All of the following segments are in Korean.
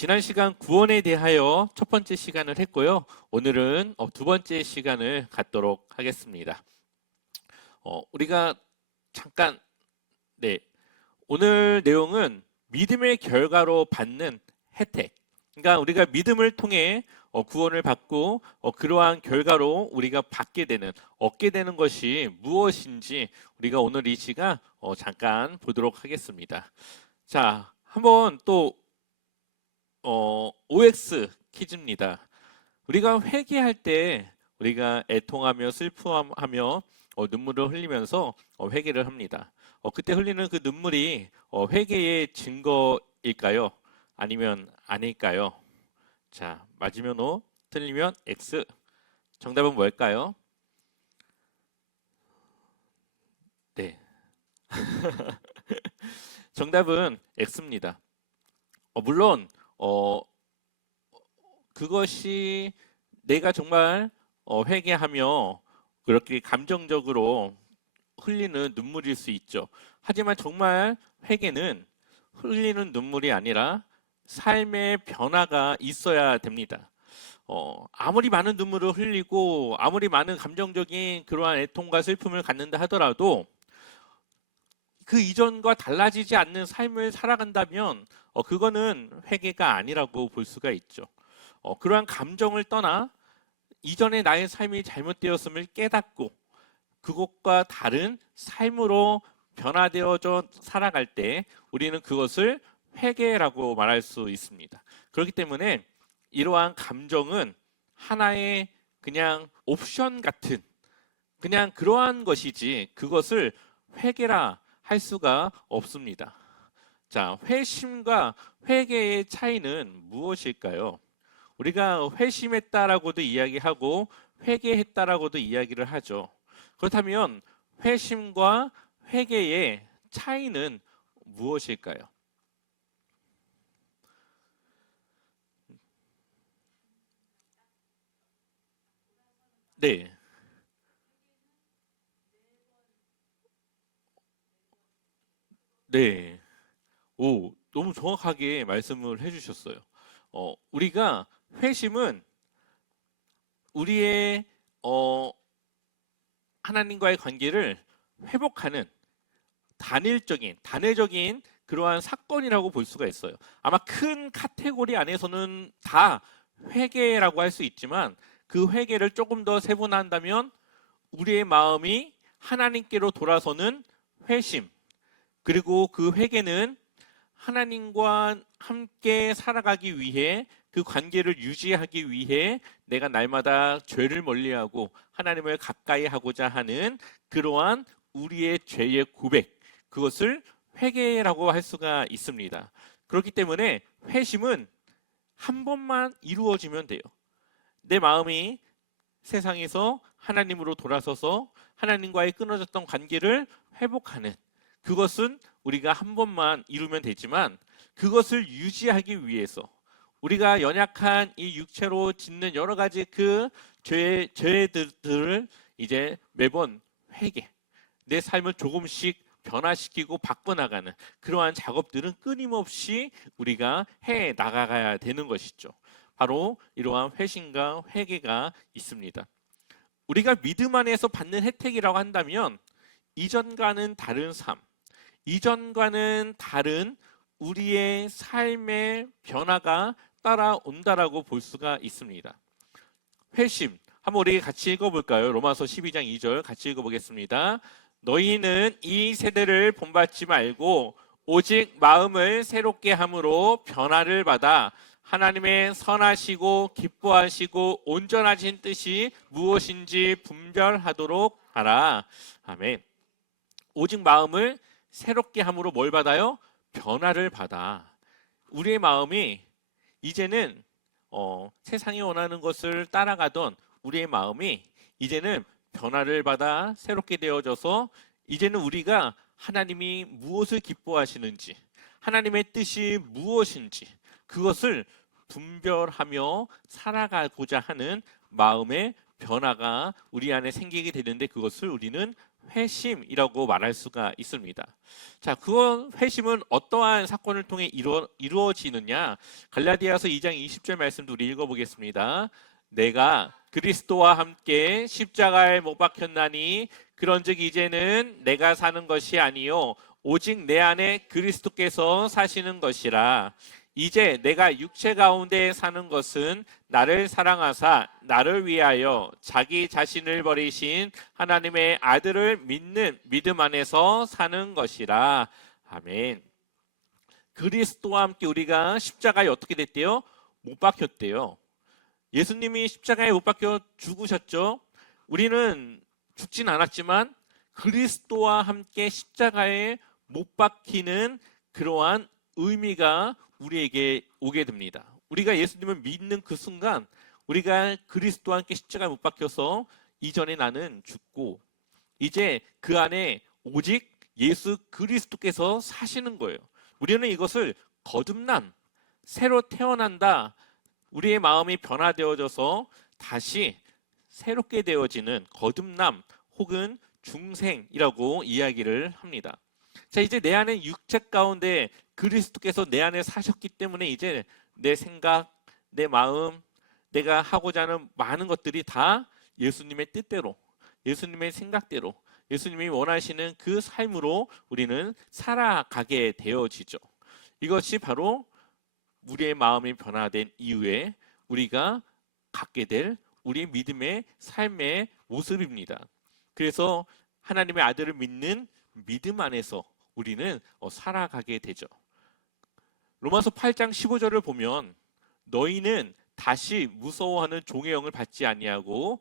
지난 시간 구원에 대하여 첫 번째 시간을 했고요. 오늘은 두 번째 시간을 갖도록 하겠습니다. 우리가 잠깐, 오늘 내용은 믿음의 결과로 받는 혜택. 그러니까 우리가 믿음을 통해 구원을 받고 그러한 결과로 우리가 얻게 되는 것이 무엇인지 우리가 오늘 이 시간 잠깐 보도록 하겠습니다. 자, 한번 또 OX 퀴즈입니다. 우리가 회개할 때 우리가 애통하며 슬퍼하며 눈물을 흘리면서 회개를 합니다. 그때 흘리는 그 눈물이 회개의 증거일까요? 아니면 아닐까요? 자, 맞으면 O, 틀리면 X. 정답은 뭘까요? 네. 정답은 X입니다. 물론 그것이 내가 정말 회개하며 그렇게 감정적으로 흘리는 눈물일 수 있죠. 하지만 정말 회개는 흘리는 눈물이 아니라 삶의 변화가 있어야 됩니다. 아무리 많은 눈물을 흘리고 아무리 많은 감정적인 그러한 애통과 슬픔을 갖는다 하더라도 그 이전과 달라지지 않는 삶을 살아간다면 그거는 회개가 아니라고 볼 수가 있죠. 그러한 감정을 떠나 이전의 나의 삶이 잘못되었음을 깨닫고 그것과 다른 삶으로 변화되어져 살아갈 때 우리는 그것을 회개라고 말할 수 있습니다. 그렇기 때문에 이러한 감정은 하나의 그냥 옵션 같은 그냥 그러한 것이지 그것을 회개라 할 수가 없습니다. 자, 회심과 회개의 차이는 무엇일까요? 우리가 회심했다라고도 이야기하고 회개했다라고도 이야기를 하죠. 그렇다면 회심과 회개의 차이는 무엇일까요? 네. 네. 오, 너무 정확하게 말씀을 해주셨어요. 우리가 회심은 우리의 하나님과의 관계를 회복하는 단회적인 그러한 사건이라고 볼 수가 있어요. 아마 큰 카테고리 안에서는 다 회개라고 할 수 있지만 그 회개를 조금 더 세분화한다면 우리의 마음이 하나님께로 돌아서는 회심, 그리고 그 회개는 하나님과 함께 살아가기 위해 그 관계를 유지하기 위해 내가 날마다 죄를 멀리하고 하나님을 가까이 하고자 하는 그러한 우리의 죄의 고백, 그것을 회개라고 할 수가 있습니다. 그렇기 때문에 회심은 한 번만 이루어지면 돼요. 내 마음이 세상에서 하나님으로 돌아서서 하나님과의 끊어졌던 관계를 회복하는, 그것은 우리가 한 번만 이루면 되지만 그것을 유지하기 위해서 우리가 연약한 이 육체로 짓는 여러 가지 그 죄들을 이제 매번 회개, 내 삶을 조금씩 변화시키고 바꿔나가는 그러한 작업들은 끊임없이 우리가 해 나가야 되는 것이죠. 바로 이러한 회심과 회개가 있습니다. 우리가 믿음 안에서 받는 혜택이라고 한다면 이전과는 다른 삶, 이전과는 다른 우리의 삶의 변화가 따라온다라고 볼 수가 있습니다. 회심, 한번 우리 같이 읽어볼까요? 로마서 12장 2절 같이 읽어보겠습니다. 너희는 이 세대를 본받지 말고 오직 마음을 새롭게 함으로 변화를 받아 하나님의 선하시고 기뻐하시고 온전하신 뜻이 무엇인지 분별하도록 하라. 아멘. 오직 마음을 새롭게 함으로 뭘 받아요? 변화를 받아. 우리의 마음이 이제는 세상이 원하는 것을 따라가던 우리의 마음이 이제는 변화를 받아 새롭게 되어져서 이제는 우리가 하나님이 무엇을 기뻐하시는지, 하나님의 뜻이 무엇인지 그것을 분별하며 살아가고자 하는 마음의 변화가 우리 안에 생기게 되는데 그것을 우리는 회심이라고 말할 수가 있습니다. 자, 그건 회심은 어떠한 사건을 통해 이루어지느냐? 갈라디아서 2장 20절 말씀도 우리 읽어보겠습니다. 내가 그리스도와 함께 십자가에 못 박혔나니 그런즉 이제는 내가 사는 것이 아니요 오직 내 안에 그리스도께서 사시는 것이라. 이제 내가 육체 가운데 사는 것은 나를 사랑하사 나를 위하여 자기 자신을 버리신 하나님의 아들을 믿는 믿음 안에서 사는 것이라. 아멘. 그리스도와 함께 우리가 십자가에 어떻게 됐대요? 못 박혔대요. 예수님이 십자가에 못 박혀 죽으셨죠. 우리는 죽진 않았지만 그리스도와 함께 십자가에 못 박히는 그러한 의미가 우리에게 오게 됩니다. 우리가 예수님을 믿는 그 순간 우리가 그리스도와 함께 십자가에 못 박혀서 이전에 나는 죽고 이제 그 안에 오직 예수 그리스도께서 사시는 거예요. 우리는 이것을 거듭남, 새로 태어난다, 우리의 마음이 변화되어져서 다시 새롭게 되어지는 거듭남 혹은 중생이라고 이야기를 합니다. 자, 이제 내 안에 육체 가운데 그리스도께서 내 안에 사셨기 때문에 이제 내 생각, 내 마음, 내가 하고자 하는 많은 것들이 다 예수님의 뜻대로, 예수님의 생각대로, 예수님이 원하시는 그 삶으로 우리는 살아가게 되어지죠. 이것이 바로 우리의 마음이 변화된 이후에 우리가 갖게 될 우리의 믿음의 삶의 모습입니다. 그래서 하나님의 아들을 믿는 믿음 안에서 우리는 살아가게 되죠. 로마서 8장 15절을 보면 너희는 다시 무서워하는 종의 영을 받지 아니하고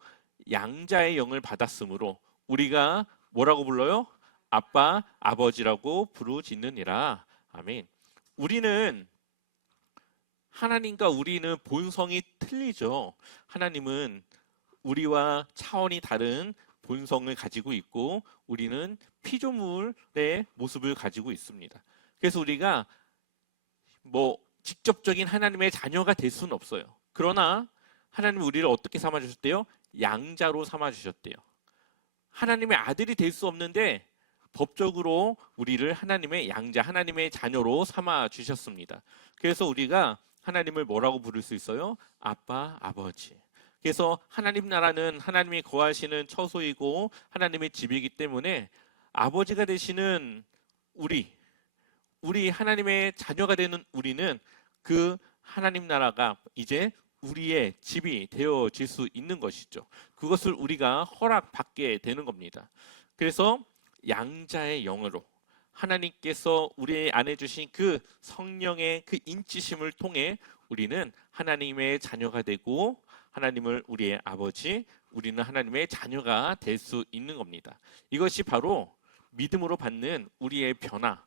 양자의 영을 받았으므로 우리가 뭐라고 불러요? 아빠, 아버지라고 부르짖느니라. 아멘. 하나님과 우리는 본성이 틀리죠. 하나님은 우리와 차원이 다른 본성을 가지고 있고 우리는 피조물의 모습을 가지고 있습니다. 그래서 우리가 직접적인 하나님의 자녀가 될 수는 없어요. 그러나 하나님은 우리를 어떻게 삼아주셨대요? 양자로 삼아주셨대요. 하나님의 아들이 될 수 없는데 법적으로 우리를 하나님의 양자, 하나님의 자녀로 삼아주셨습니다. 그래서 우리가 하나님을 뭐라고 부를 수 있어요? 아빠, 아버지. 그래서 하나님 나라는 하나님이 거하시는 처소이고 하나님의 집이기 때문에 아버지가 되시는 우리 하나님의 자녀가 되는 우리는 그 하나님 나라가 이제 우리의 집이 되어질 수 있는 것이죠. 그것을 우리가 허락받게 되는 겁니다. 그래서 양자의 영으로 하나님께서 우리 안에 주신 그 성령의 그 인치심을 통해 우리는 하나님의 자녀가 되고 하나님을 우리의 아버지, 우리는 하나님의 자녀가 될 수 있는 겁니다. 이것이 바로 믿음으로 받는 우리의 변화,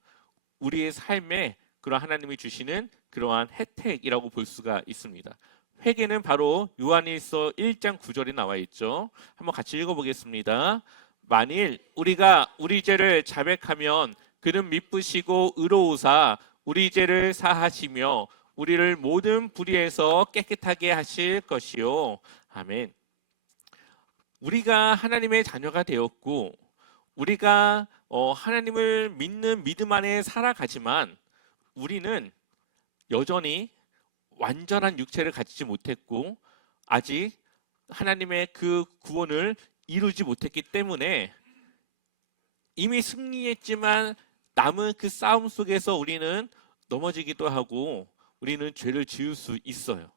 우리의 삶에 그러한 하나님이 주시는 그러한 혜택이라고 볼 수가 있습니다. 회개는 바로 요한일서 1장 9절에 나와 있죠. 한번 같이 읽어보겠습니다. 만일 우리가 우리 죄를 자백하면 그는 미쁘시고 의로우사 우리 죄를 사하시며 우리를 모든 불의에서 깨끗하게 하실 것이요. 아멘. 우리가 하나님의 자녀가 되었고 우리가 하나님을 믿는 믿음 안에 살아가지만 우리는 여전히 완전한 육체를 가지지 못했고 아직 하나님의 그 구원을 이루지 못했기 때문에 이미 승리했지만 남은 그 싸움 속에서 우리는 넘어지기도 하고 우리는 죄를 지을 수 있어요.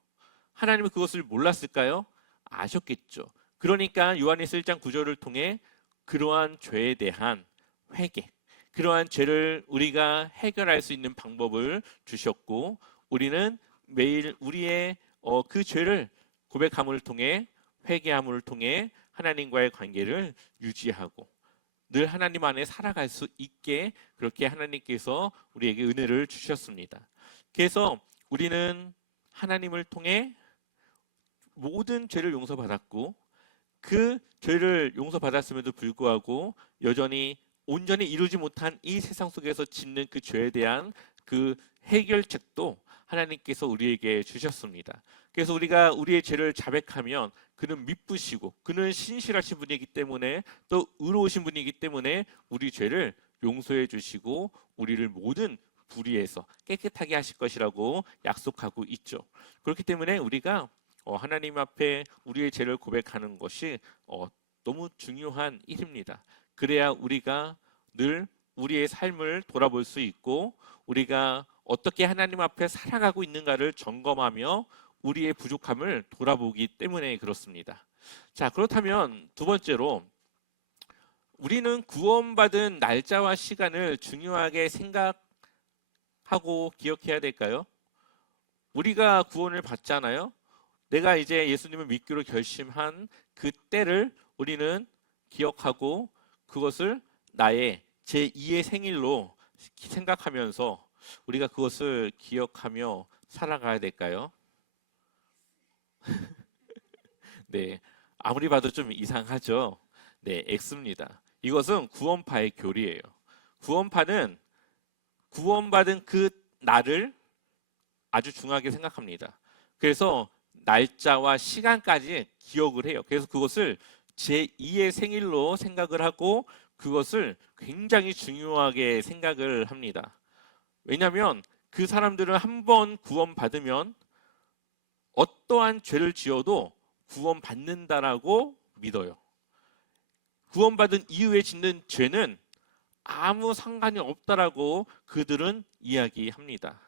하나님은 그것을 몰랐을까요? 아셨겠죠. 그러니까 요한일서 1장 9절을 통해 그러한 죄에 대한 회개, 그러한 죄를 우리가 해결할 수 있는 방법을 주셨고 우리는 매일 우리의 그 죄를 고백함을 통해 회개함을 통해 하나님과의 관계를 유지하고 늘 하나님 안에 살아갈 수 있게 그렇게 하나님께서 우리에게 은혜를 주셨습니다. 그래서 우리는 하나님을 통해 모든 죄를 용서받았고 그 죄를 용서받았음에도 불구하고 여전히 온전히 이루지 못한 이 세상 속에서 짓는 그 죄에 대한 그 해결책도 하나님께서 우리에게 주셨습니다. 그래서 우리가 우리의 죄를 자백하면 그는 미쁘시고 그는 신실하신 분이기 때문에 또 의로우신 분이기 때문에 우리 죄를 용서해 주시고 우리를 모든 불의에서 깨끗하게 하실 것이라고 약속하고 있죠. 그렇기 때문에 우리가 하나님 앞에 우리의 죄를 고백하는 것이 너무 중요한 일입니다. 그래야 우리가 늘 우리의 삶을 돌아볼 수 있고 우리가 어떻게 하나님 앞에 살아가고 있는가를 점검하며 우리의 부족함을 돌아보기 때문에 그렇습니다. 자, 그렇다면 두 번째로 우리는 구원받은 날짜와 시간을 중요하게 생각하고 기억해야 될까요? 우리가 구원을 받잖아요. 내가 이제 예수님을 믿기로 결심한 그 때를 우리는 기억하고 그것을 나의 제2의 생일로 생각하면서 우리가 그것을 기억하며 살아가야 될까요? 네, 아무리 봐도 좀 이상하죠. 네, X입니다. 이것은 구원파의 교리예요. 구원파는 구원받은 그 날을 아주 중요하게 생각합니다. 그래서 날짜와 시간까지 기억을 해요. 그래서 그것을 제2의 생일로 생각을 하고 그것을 굉장히 중요하게 생각을 합니다. 왜냐하면 그 사람들은 한 번 구원받으면 어떠한 죄를 지어도 구원받는다라고 믿어요. 구원받은 이후에 짓는 죄는 아무 상관이 없다라고 그들은 이야기합니다.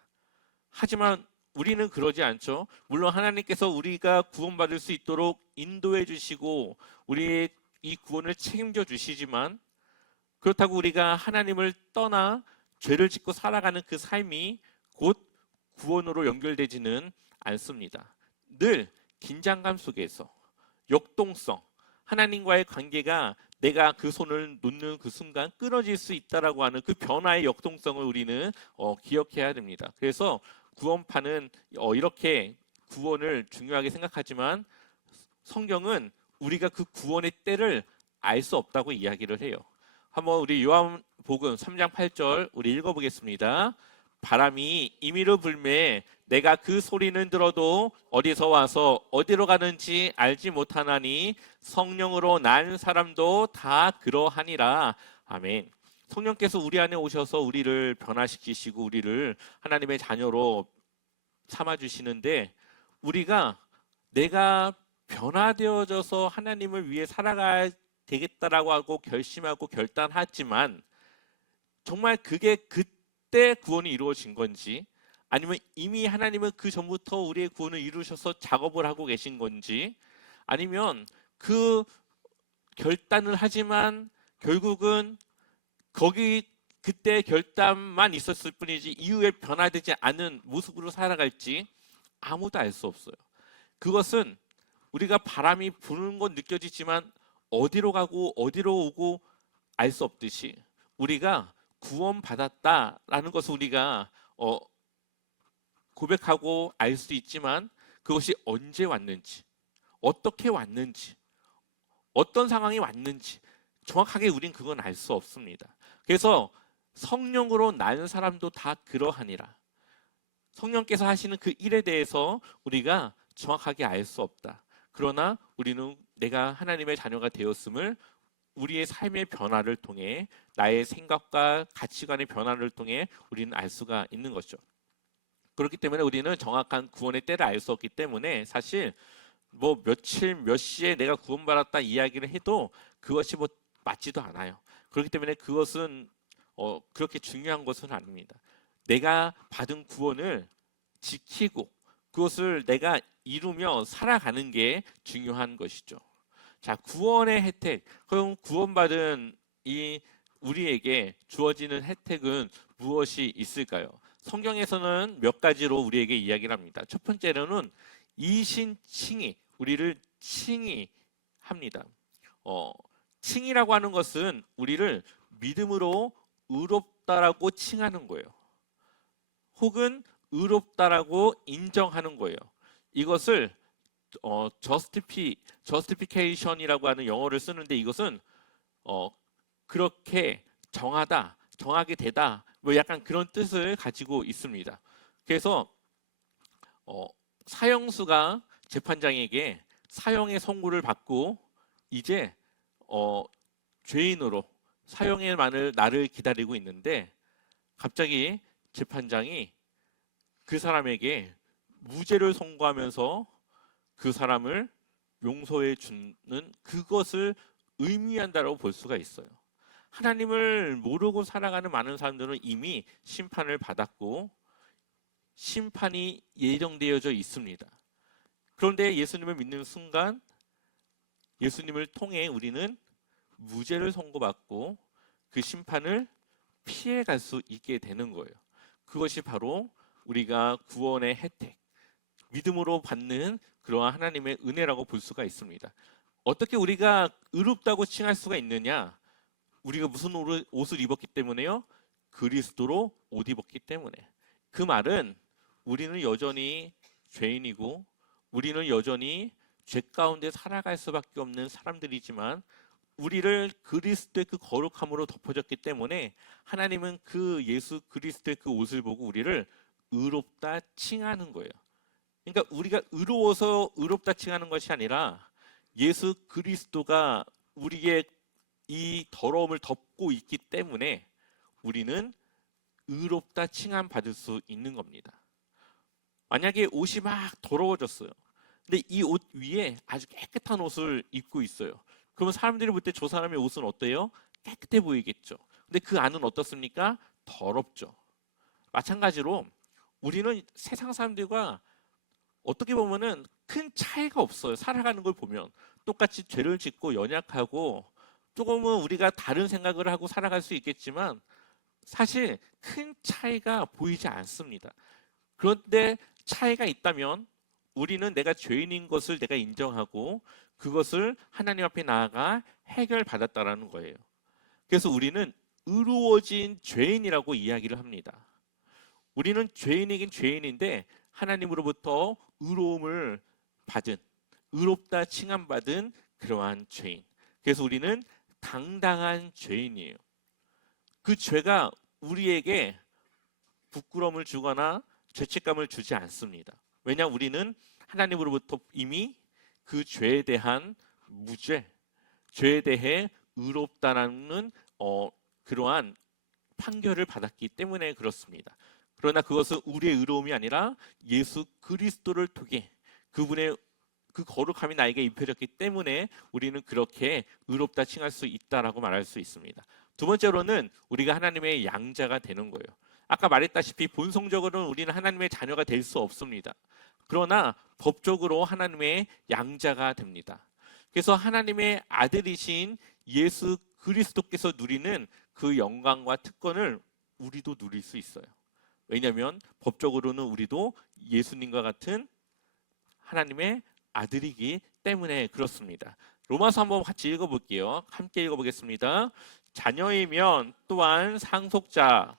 하지만 우리는 그러지 않죠. 물론 하나님께서 우리가 구원받을 수 있도록 인도해 주시고 우리의 이 구원을 책임져 주시지만 그렇다고 우리가 하나님을 떠나 죄를 짓고 살아가는 그 삶이 곧 구원으로 연결되지는 않습니다. 늘 긴장감 속에서 역동성, 하나님과의 관계가 내가 그 손을 놓는 그 순간 끊어질 수 있다라고 하는 그 변화의 역동성을 우리는 기억해야 됩니다. 그래서 구원파는 이렇게 구원을 중요하게 생각하지만 성경은 우리가 그 구원의 때를 알 수 없다고 이야기를 해요. 한번 우리 요한복음 3장 8절 우리 읽어보겠습니다. 바람이 임의로 불매 내가 그 소리는 들어도 어디서 와서 어디로 가는지 알지 못하나니 성령으로 난 사람도 다 그러하니라. 아멘. 성령께서 우리 안에 오셔서 우리를 변화시키시고 우리를 하나님의 자녀로 삼아주시는데 우리가 내가 변화되어져서 하나님을 위해 살아가야 되겠다라고 하고 결심하고 결단하지만 정말 그게 그때 구원이 이루어진 건지 아니면 이미 하나님은 그 전부터 우리의 구원을 이루셔서 작업을 하고 계신 건지 아니면 그 결단을 하지만 결국은 거기 그때 결단만 있었을 뿐이지 이후에 변화되지 않은 모습으로 살아갈지 아무도 알 수 없어요. 그것은 우리가 바람이 부는 건 느껴지지만 어디로 가고 어디로 오고 알 수 없듯이 우리가 구원받았다라는 것을 우리가 고백하고 알 수 있지만 그것이 언제 왔는지 어떻게 왔는지 어떤 상황이 왔는지 정확하게 우린 그건 알 수 없습니다. 그래서 성령으로 난 사람도 다 그러하니라. 성령께서 하시는 그 일에 대해서 우리가 정확하게 알 수 없다. 그러나 우리는 내가 하나님의 자녀가 되었음을 우리의 삶의 변화를 통해 나의 생각과 가치관의 변화를 통해 우리는 알 수가 있는 것이죠. 그렇기 때문에 우리는 정확한 구원의 때를 알 수 없기 때문에 사실 뭐 며칠 몇 시에 내가 구원받았다 이야기를 해도 그것이 뭐 맞지도 않아요. 그렇기 때문에 그것은 그렇게 중요한 것은 아닙니다. 내가 받은 구원을 지키고 그것을 내가 이루며 살아가는 게 중요한 것이죠. 자, 구원의 혜택. 그럼 구원받은 이 우리에게 주어지는 혜택은 무엇이 있을까요? 성경에서는 몇 가지로 우리에게 이야기를 합니다. 첫 번째로는 이신칭의, 우리를 칭의합니다. 칭이라고 하는 것은 우리를 믿음으로 의롭다라고 칭하는 거예요. 혹은 의롭다라고 인정하는 거예요. 이것을 justification이라고 하는 영어를 쓰는데 이것은 그렇게 정하다, 정하게 되다, 뭐 약간 그런 뜻을 가지고 있습니다. 그래서 어, 사형수가 재판장에게 사형의 선고를 받고 이제 어, 죄인으로 사형의 날을 기다리고 있는데 갑자기 재판장이 그 사람에게 무죄를 선고하면서 그 사람을 용서해 주는 그것을 의미한다라고 볼 수가 있어요. 하나님을 모르고 살아가는 많은 사람들은 이미 심판을 받았고 심판이 예정되어져 있습니다. 그런데 예수님을 믿는 순간 예수님을 통해 우리는 무죄를 선고받고 그 심판을 피해갈 수 있게 되는 거예요. 그것이 바로 우리가 구원의 혜택, 믿음으로 받는 그러한 하나님의 은혜라고 볼 수가 있습니다. 어떻게 우리가 의롭다고 칭할 수가 있느냐? 우리가 무슨 옷을 입었기 때문에요? 그리스도로 옷 입었기 때문에. 그 말은 우리는 여전히 죄인이고 우리는 여전히 죄 가운데 살아갈 수밖에 없는 사람들이지만 우리를 그리스도의 그 거룩함으로 덮어졌기 때문에 하나님은 그 예수 그리스도의 그 옷을 보고 우리를 의롭다 칭하는 거예요. 그러니까 우리가 의로워서 의롭다 칭하는 것이 아니라 예수 그리스도가 우리의 이 더러움을 덮고 있기 때문에 우리는 의롭다 칭함 받을 수 있는 겁니다. 만약에 옷이 막 더러워졌어요. 근데 이 옷 위에 아주 깨끗한 옷을 입고 있어요. 그러면 사람들이 볼 때 저 사람의 옷은 어때요? 깨끗해 보이겠죠. 근데 그 안은 어떻습니까? 더럽죠. 마찬가지로 우리는 세상 사람들과 어떻게 보면은 큰 차이가 없어요. 살아가는 걸 보면 똑같이 죄를 짓고 연약하고 조금은 우리가 다른 생각을 하고 살아갈 수 있겠지만 사실 큰 차이가 보이지 않습니다. 그런데 차이가 있다면 우리는 내가 죄인인 것을 내가 인정하고 그것을 하나님 앞에 나아가 해결받았다라는 거예요. 그래서 우리는 의로워진 죄인이라고 이야기를 합니다. 우리는 죄인이긴 죄인인데 하나님으로부터 의로움을 받은, 의롭다 칭함받은 그러한 죄인. 그래서 우리는 당당한 죄인이에요. 그 죄가 우리에게 부끄러움을 주거나 죄책감을 주지 않습니다. 왜냐 우리는 하나님으로부터 이미 그 죄에 대한 무죄, 죄에 대해 의롭다라는 그러한 판결을 받았기 때문에 그렇습니다. 그러나 그것은 우리의 의로움이 아니라 예수 그리스도를 통해 그분의 그 거룩함이 나에게 입혀졌기 때문에 우리는 그렇게 의롭다 칭할 수 있다라고 말할 수 있습니다. 두 번째로는 우리가 하나님의 양자가 되는 거예요. 아까 말했다시피 본성적으로는 우리는 하나님의 자녀가 될 수 없습니다. 그러나 법적으로 하나님의 양자가 됩니다. 그래서 하나님의 아들이신 예수 그리스도께서 누리는 그 영광과 특권을 우리도 누릴 수 있어요. 왜냐하면 법적으로는 우리도 예수님과 같은 하나님의 아들이기 때문에 그렇습니다. 로마서 한번 같이 읽어볼게요. 함께 읽어보겠습니다. 자녀이면 또한 상속자.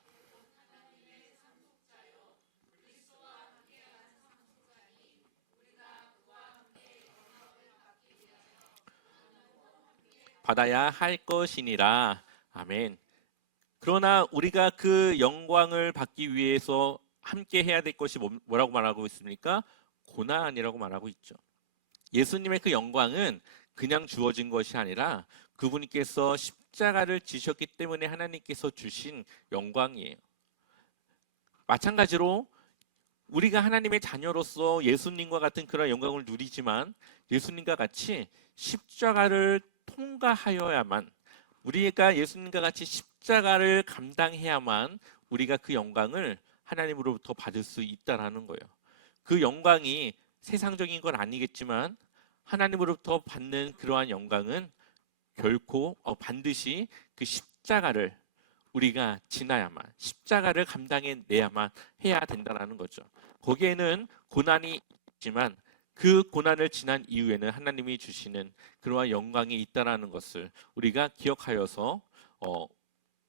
받아야 할 것이니라. 아멘. 그러나 우리가 그 영광을 받기 위해서 함께 해야 될 것이 뭐라고 말하고 있습니까? 고난이라고 말하고 있죠. 예수님의 그 영광은 그냥 주어진 것이 아니라 그분께서 십자가를 지셨기 때문에 하나님께서 주신 영광이에요. 마찬가지로 우리가 하나님의 자녀로서 예수님과 같은 그런 영광을 누리지만 예수님과 같이 십자가를 통과하여야만 우리가 예수님과 같이 십자가를 감당해야만 우리가 그 영광을 하나님으로부터 받을 수 있다라는 거예요. 그 영광이 세상적인 건 아니겠지만 하나님으로부터 받는 그러한 영광은 결코 반드시 그 십자가를 우리가 지나야만 십자가를 감당해내야만 해야 된다는 거죠. 거기에는 고난이 있지만 그 고난을 지난 이후에는 하나님이 주시는 그러한 영광이 있다는 것을 우리가 기억하여서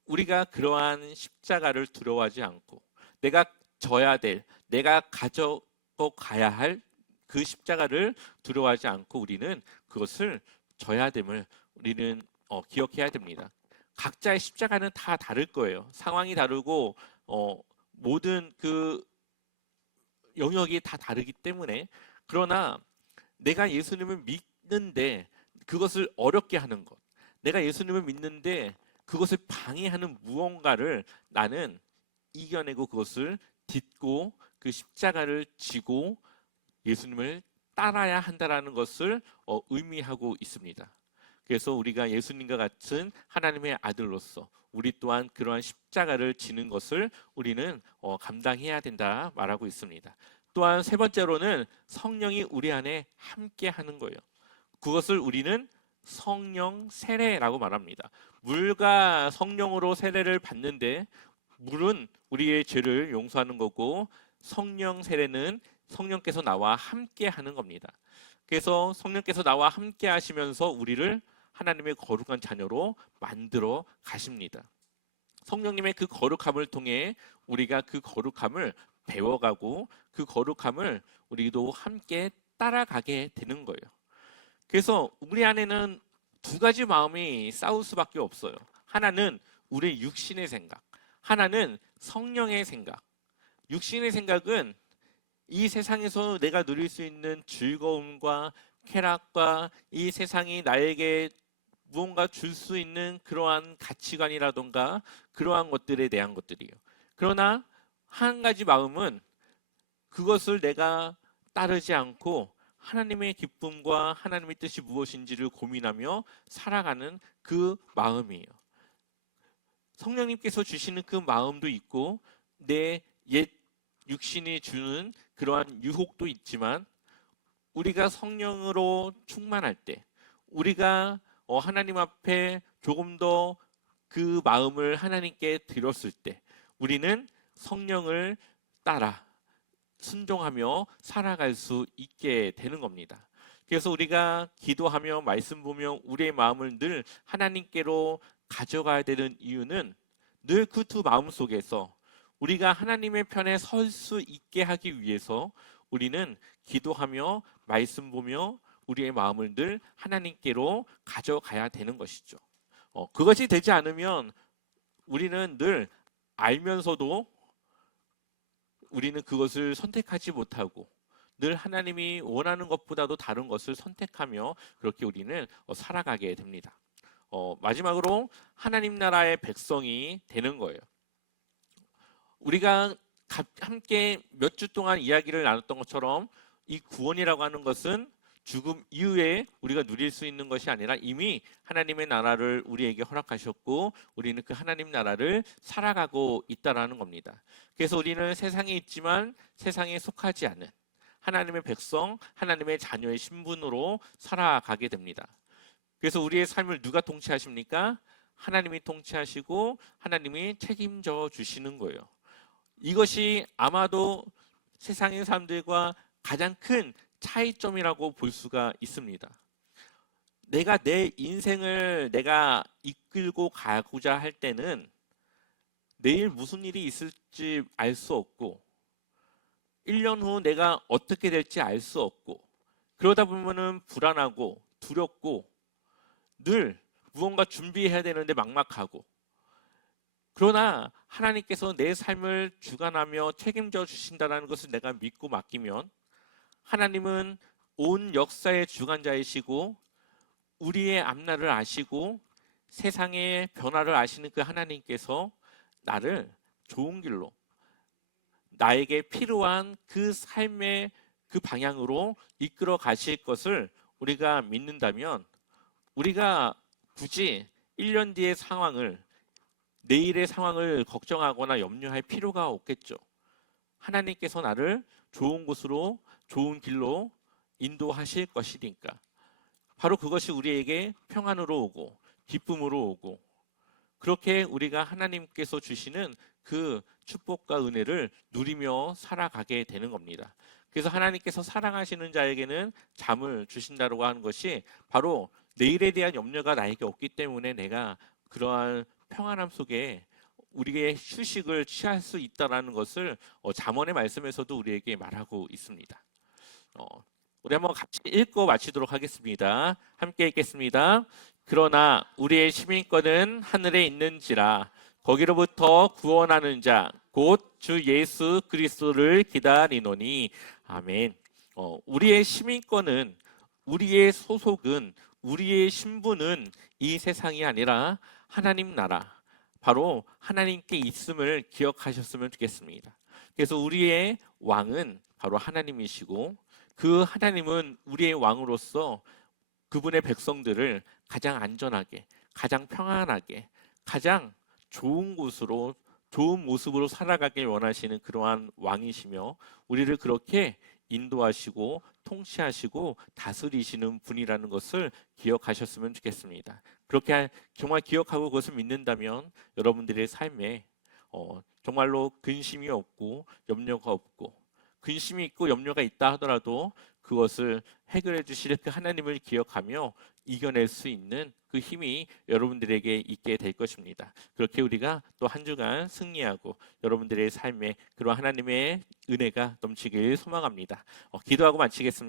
우리가 그러한 십자가를 두려워하지 않고 내가 져야 될, 내가 가져 가야 할 그 십자가를 두려워하지 않고 우리는 그것을 져야 됨을 우리는 기억해야 됩니다. 각자의 십자가는 다 다를 거예요. 상황이 다르고 모든 그 영역이 다 다르기 때문에. 그러나 내가 예수님을 믿는데 그것을 어렵게 하는 것, 내가 예수님을 믿는데 그것을 방해하는 무언가를 나는 이겨내고 그것을 딛고 그 십자가를 지고 예수님을 따라야 한다라는 것을 의미하고 있습니다. 그래서 우리가 예수님과 같은 하나님의 아들로서 우리 또한 그러한 십자가를 지는 것을 우리는 감당해야 된다 말하고 있습니다. 또한 세 번째로는 성령이 우리 안에 함께 하는 거예요. 그것을 우리는 성령 세례라고 말합니다. 물과 성령으로 세례를 받는데 물은 우리의 죄를 용서하는 거고 성령 세례는 성령께서 나와 함께 하는 겁니다. 그래서 성령께서 나와 함께 하시면서 우리를 하나님의 거룩한 자녀로 만들어 가십니다. 성령님의 그 거룩함을 통해 우리가 그 거룩함을 배워가고 그 거룩함을 우리도 함께 따라가게 되는 거예요. 그래서 우리 안에는 두 가지 마음이 싸울 수밖에 없어요. 하나는 우리 육신의 생각, 하나는 성령의 생각. 육신의 생각은 이 세상에서 내가 누릴 수 있는 즐거움과 쾌락과 이 세상이 나에게 무언가 줄 수 있는 그러한 가치관이라던가 그러한 것들에 대한 것들이에요. 그러나 한 가지 마음은 그것을 내가 따르지 않고 하나님의 기쁨과 하나님의 뜻이 무엇인지를 고민하며 살아가는 그 마음이에요. 성령님께서 주시는 그 마음도 있고 내 옛 육신이 주는 그러한 유혹도 있지만 우리가 성령으로 충만할 때 우리가 하나님 앞에 조금 더 그 마음을 하나님께 드렸을 때 우리는 성령을 따라 순종하며 살아갈 수 있게 되는 겁니다. 그래서 우리가 기도하며 말씀 보며 우리의 마음을 늘 하나님께로 가져가야 되는 이유는 늘 그 두 마음 속에서 우리가 하나님의 편에 설 수 있게 하기 위해서 우리는 기도하며 말씀 보며 우리의 마음을 늘 하나님께로 가져가야 되는 것이죠. 그것이 되지 않으면 우리는 늘 알면서도 우리는 그것을 선택하지 못하고 늘 하나님이 원하는 것보다도 다른 것을 선택하며 그렇게 우리는 살아가게 됩니다. 마지막으로 하나님 나라의 백성이 되는 거예요. 우리가 함께 몇 주 동안 이야기를 나눴던 것처럼 이 구원이라고 하는 것은 죽음 이후에 우리가 누릴 수 있는 것이 아니라 이미 하나님의 나라를 우리에게 허락하셨고 우리는 그 하나님 나라를 살아가고 있다라는 겁니다. 그래서 우리는 세상에 있지만 세상에 속하지 않은 하나님의 백성, 하나님의 자녀의 신분으로 살아가게 됩니다. 그래서 우리의 삶을 누가 통치하십니까? 하나님이 통치하시고 하나님이 책임져 주시는 거예요. 이것이 아마도 세상의 사람들과 가장 큰 차이점이라고 볼 수가 있습니다. 내가 내 인생을 내가 이끌고 가고자 할 때는 내일 무슨 일이 있을지 알 수 없고 1년 후 내가 어떻게 될지 알 수 없고 그러다 보면은 불안하고 두렵고 늘 무언가 준비해야 되는데 막막하고 그러나 하나님께서 내 삶을 주관하며 책임져 주신다는 것을 내가 믿고 맡기면 하나님은 온 역사의 주관자이시고 우리의 앞날을 아시고 세상의 변화를 아시는 그 하나님께서 나를 좋은 길로 나에게 필요한 그 삶의 그 방향으로 이끌어 가실 것을 우리가 믿는다면 우리가 굳이 1년 뒤의 상황을 내일의 상황을 걱정하거나 염려할 필요가 없겠죠. 하나님께서 나를 좋은 곳으로 좋은 길로 인도하실 것이니까 바로 그것이 우리에게 평안으로 오고 기쁨으로 오고 그렇게 우리가 하나님께서 주시는 그 축복과 은혜를 누리며 살아가게 되는 겁니다. 그래서 하나님께서 사랑하시는 자에게는 잠을 주신다고 하는 것이 바로 내일에 대한 염려가 나에게 없기 때문에 내가 그러한 평안함 속에 우리의 휴식을 취할 수 있다라는 것을 잠언의 말씀에서도 우리에게 말하고 있습니다. 우리 한번 같이 읽고 마치도록 하겠습니다. 함께 읽겠습니다. 그러나 우리의 시민권은 하늘에 있는지라 거기로부터 구원하는 자 곧 주 예수 그리스도를 기다리노니 아멘. 우리의 시민권은 우리의 소속은 우리의 신분은 이 세상이 아니라 하나님 나라 바로 하나님께 있음을 기억하셨으면 좋겠습니다. 그래서 우리의 왕은 바로 하나님이시고 그 하나님은 우리의 왕으로서 그분의 백성들을 가장 안전하게, 가장 평안하게, 가장 좋은 곳으로, 좋은 모습으로 살아가길 원하시는 그러한 왕이시며 우리를 그렇게 인도하시고 통치하시고 다스리시는 분이라는 것을 기억하셨으면 좋겠습니다. 그렇게 정말 기억하고 그것을 믿는다면 여러분들의 삶에 정말로 근심이 없고 염려가 없고 근심이 있고 염려가 있다 하더라도 그것을 해결해 주실 그 하나님을 기억하며 이겨낼 수 있는 그 힘이 여러분들에게 있게 될 것입니다. 그렇게 우리가 또 한 주간 승리하고 여러분들의 삶에 그러한 하나님의 은혜가 넘치길 소망합니다. 기도하고 마치겠습니다.